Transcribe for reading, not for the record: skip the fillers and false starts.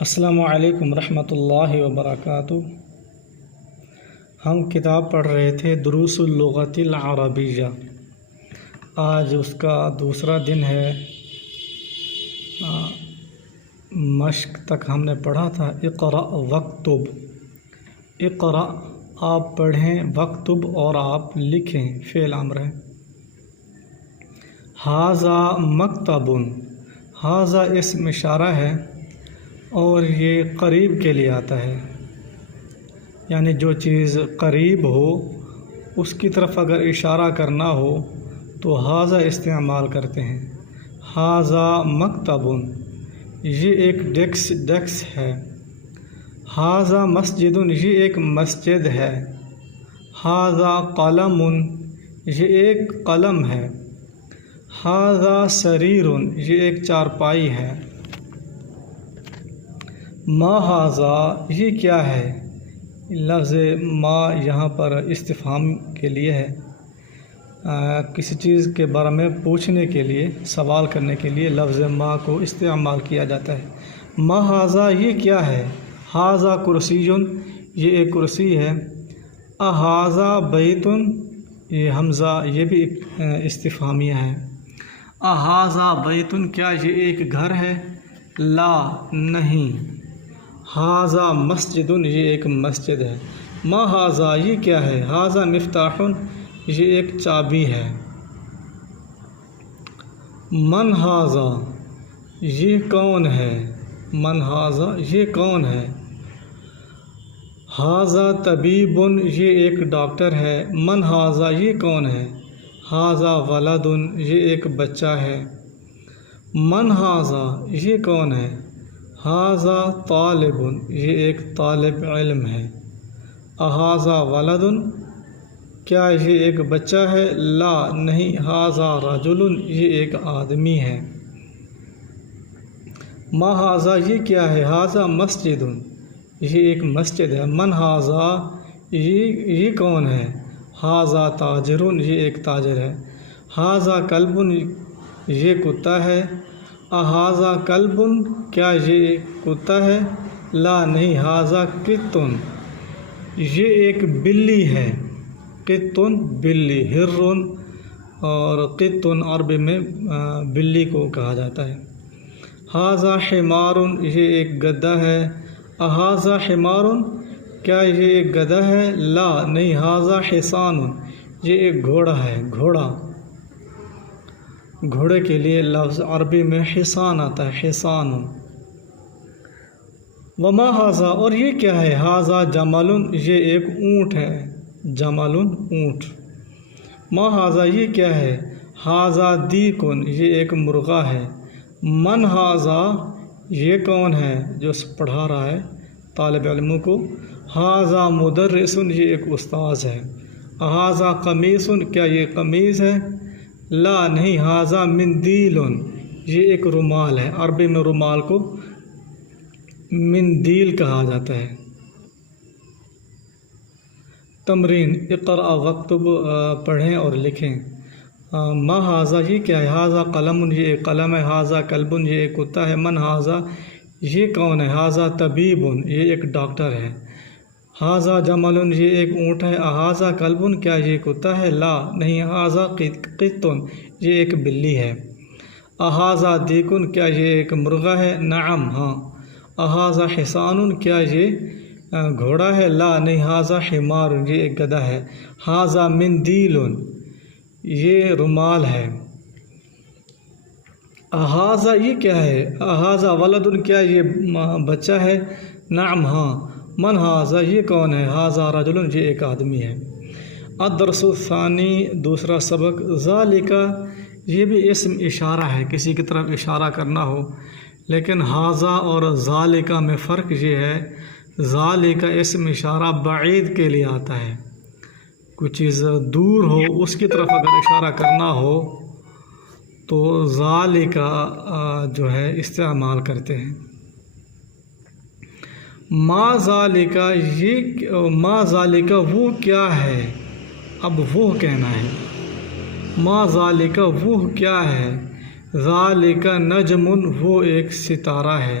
السلام علیکم ورحمۃ اللہ وبرکاتہ۔ ہم کتاب پڑھ رہے تھے دروس اللغۃ العربیہ۔ آج اس کا دوسرا دن ہے۔ مشق تک ہم نے پڑھا تھا اقرأ وکتب۔ اقرأ آپ پڑھیں، وکتب اور آپ لکھیں، فعل امر ہے۔ ھذا مکتب، ھذا اسم اشارہ ہے اور یہ قریب کے لیے آتا ہے، یعنی جو چیز قریب ہو اس کی طرف اگر اشارہ کرنا ہو تو ھذا استعمال کرتے ہیں۔ ھذا مکتب، یہ ایک ڈیسک ہے۔ ھذا مسجد، یہ ایک مسجد ہے۔ ھذا قلم، یہ ایک قلم ہے۔ ھذا سریر، یہ ایک چارپائی ہے۔ ما ھذا، یہ کیا ہے؟ لفظ ما یہاں پر استفہام کے لیے ہے، کسی چیز کے بارے میں پوچھنے کے لیے، سوال کرنے کے لیے لفظ ما کو استعمال کیا جاتا ہے۔ ما ھذا، یہ کیا ہے؟ ھذا کرسی، یہ ایک کرسی ہے۔ اھذا بیت، یہ حمزہ یہ بھی استفہامیہ ہے۔ اھذا بیت، کیا یہ ایک گھر ہے؟ لا، نہیں۔ ھذا مسجد، یہ ایک مسجد ہے۔ ما ھذا، یہ کیا ہے؟ ھذا مفتاح، یہ ایک چابی ہے۔ من ھذا، یہ کون ہے؟ من ھذا، یہ کون ہے؟ ھذا طبیب، یہ ایک ڈاکٹر ہے۔ من ھذا، یہ کون ہے؟ ھذا ولد، یہ ایک بچہ ہے۔ من ھذا، یہ کون ہے؟ ھذا طالب، یہ ایک طالب علم ہے۔ اھذا ولد، کیا یہ ایک بچہ ہے؟ لا، نہیں۔ ھذا رجل، یہ ایک آدمی ہے۔ ما ھذا، یہ کیا ہے؟ ھذا مسجد، یہ ایک مسجد ہے۔ من ھذا، یہ کون ہے؟ ھذا تاجر، یہ ایک تاجر ہے۔ ھذا کلب، یہ کتا ہے۔ اھذا کلب، کیا یہ کتا ہے؟ لا، نہیں۔ ھذا قط، یہ ایک بلی ہے۔ قط، بلی۔ حر اور قط عربی میں بلی کو کہا جاتا ہے۔ ھذا حمار، یہ ایک گدھا ہے۔ اھذا حمار، کیا یہ ایک گدھا ہے؟ لا، نہیں۔ ھذا حصان، یہ ایک گھوڑا ہے۔ گھوڑا، گھوڑے کے لیے لفظ عربی میں حصان آتا ہے، حصان۔ وما ھذا، اور یہ کیا ہے؟ ھذا جمل، یہ ایک اونٹ ہے۔ جمل، اونٹ۔ ما ھذا، یہ کیا ہے؟ ھذا دیک، یہ ایک مرغا ہے۔ من ھذا، یہ کون ہے جو پڑھا رہا ہے طالب علموں کو؟ ھذا مدرس، یہ ایک استاذ ہے۔ ھذا قمیص، کیا یہ قمیض ہے؟ لا، نہیں۔ ھذا مندیل، یہ ایک رومال ہے۔ عربی میں رومال کو مندیل کہا جاتا ہے۔ تمرین، اقرأ وکتب، پڑھیں اور لکھیں۔ ما ھذا، یہ کیا ہے؟ ھذا قلم، یہ ایک قلم ہے۔ ھذا کلب، یہ ایک کتا ہے۔ من ھذا، یہ کون ہے؟ ھذا طبیب، یہ ایک ڈاکٹر ہے۔ ھذا جمل، یہ ایک اونٹ ہے۔ اھذا کلب، کیا یہ کتا ہے؟ لا، نہیں۔ ھذا قط، یہ ایک بلی ہے۔ اھذا دیک، کیا یہ ایک مرغا ہے؟ نعم، ہاں۔ اھذا حصان، کیا یہ گھوڑا ہے؟ لا، نہیں۔ ھذا حمار، یہ ایک گدھا ہے۔ ھذا مندیل، یہ رومال ہے۔ اھذا، یہ کیا ہے؟ اھذا ولد، کیا یہ بچہ ہے؟ نعم، ہاں۔ من ھذا، یہ کون ہے؟ ھذا رجل، یہ ایک آدمی ہے۔ الدرس الثانی، دوسرا سبق۔ ذالک، یہ بھی اسم اشارہ ہے، کسی کی طرف اشارہ کرنا ہو، لیکن ھذا اور ذالک میں فرق یہ ہے، ذالک اسم اشارہ بعید کے لیے آتا ہے، کوئی چیز دور ہو اس کی طرف اگر اشارہ کرنا ہو تو ذالک جو ہے استعمال کرتے ہیں۔ ما ذالک، ما ذالک، وہ کیا ہے؟ اب وہ کہنا ہے۔ ما ذالک، وہ کیا ہے؟ ذالک نجم، وہ ایک ستارہ ہے۔